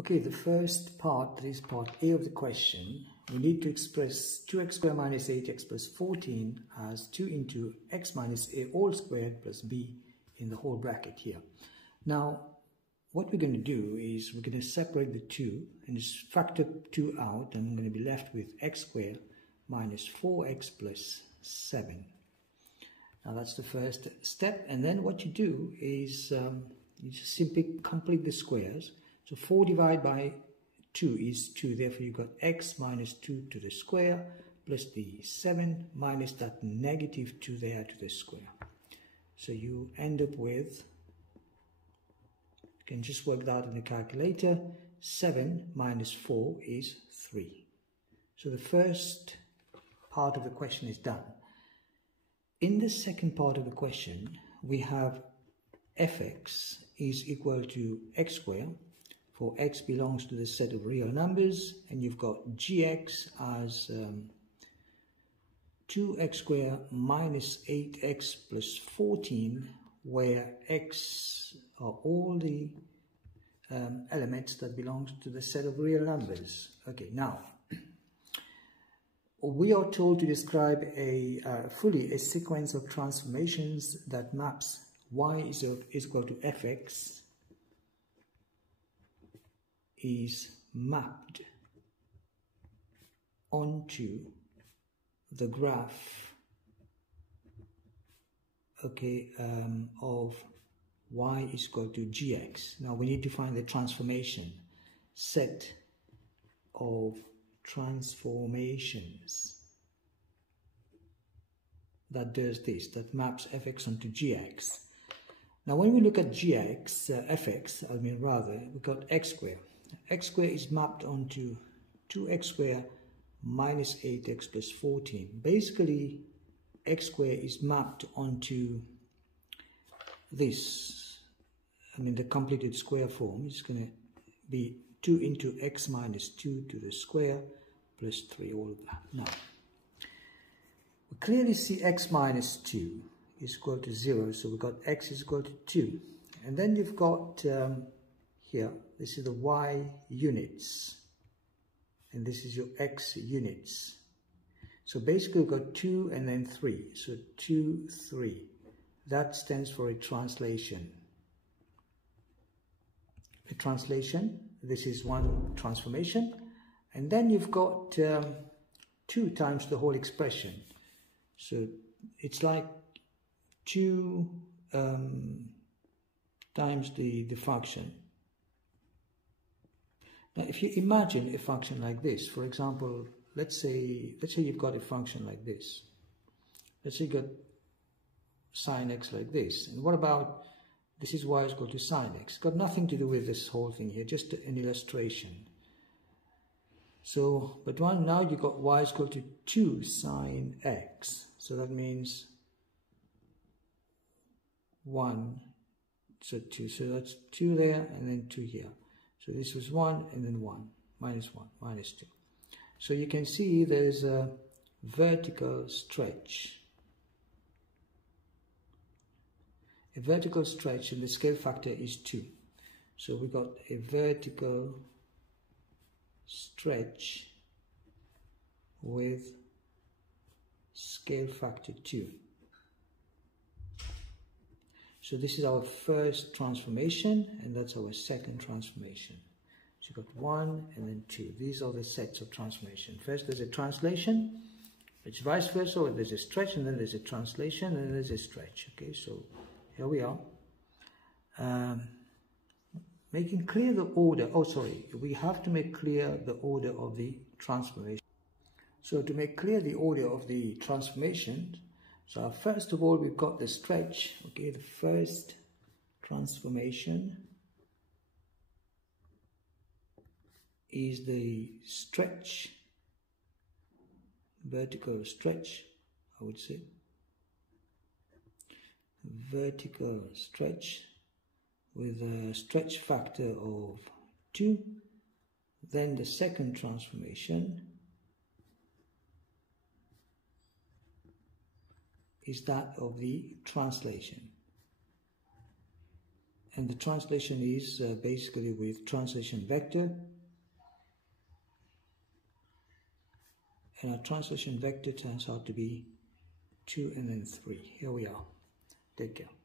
Okay, the first part, that is part A of the question, we need to express 2x squared minus 8x plus 14 as 2 into x minus a all squared plus b in the whole bracket here. Now, what we're going to do is we're going to separate the 2 and just factor 2 out, and I'm going to be left with x squared minus 4x plus 7. Now that's the first step, and then what you do is you just simply complete the squares. So 4 divided by 2 is 2, therefore you've got x minus 2 to the square plus the 7 minus that negative 2 there to the square. So you end up with, you can just work that out in the calculator, 7 minus 4 is 3. So the first part of the question is done. In the second part of the question, we have fx is equal to x squared, for x belongs to the set of real numbers, and you've got gx as 2x squared minus 8x plus 14, where x are all the elements that belong to the set of real numbers. Okay, now we are told to describe fully a sequence of transformations that maps y is equal to fx is mapped onto the graph, okay, of y is equal to gx. Now we need to find the transformation, set of transformations that does this, that maps fx onto gx. Now when we look at gx, fx, we've got x squared. X squared is mapped onto 2x squared minus 8x plus 14. Basically, x squared is mapped onto this. The completed square form is going to be 2 into x minus 2 to the square plus 3, all of that. Now, we clearly see x minus 2 is equal to 0, so we've got x is equal to 2. And then you've got here, this is the y units, and this is your x units. So basically we've got 2 and then 3, so 2, 3. That stands for a translation. A translation, this is one transformation, and then you've got 2 times the whole expression. So it's like 2 times the function. Now, if you imagine a function like this, for example, let's say you've got a function like this. Let's say you've got sine x like this. And what about, this is y is equal to sine x. It's got nothing to do with this whole thing here, just an illustration. So, but now you've got y is equal to 2 sine x. So that means 1, so 2. So that's 2 there and then 2 here. So this was 1 and then 1, minus 1, minus 2. So you can see there's a vertical stretch. A vertical stretch, and the scale factor is 2. So we got a vertical stretch with scale factor 2. So this is our first transformation, and that's our second transformation. So you've got 1 and then 2. These are the sets of transformation. First there's a translation, it's vice versa, or there's a stretch, and then there's a translation, and then there's a stretch. Okay, so here we are. Making clear the order, we have to make clear the order of the transformation. So to make clear the order of the transformation, so first of all, we've got the stretch, okay, the first transformation is the stretch, vertical stretch, I would say, vertical stretch with a stretch factor of 2. Then the second transformation is that of the translation. And the translation is basically with translation vector. And our translation vector turns out to be 2 and then 3. Here we are. Take care.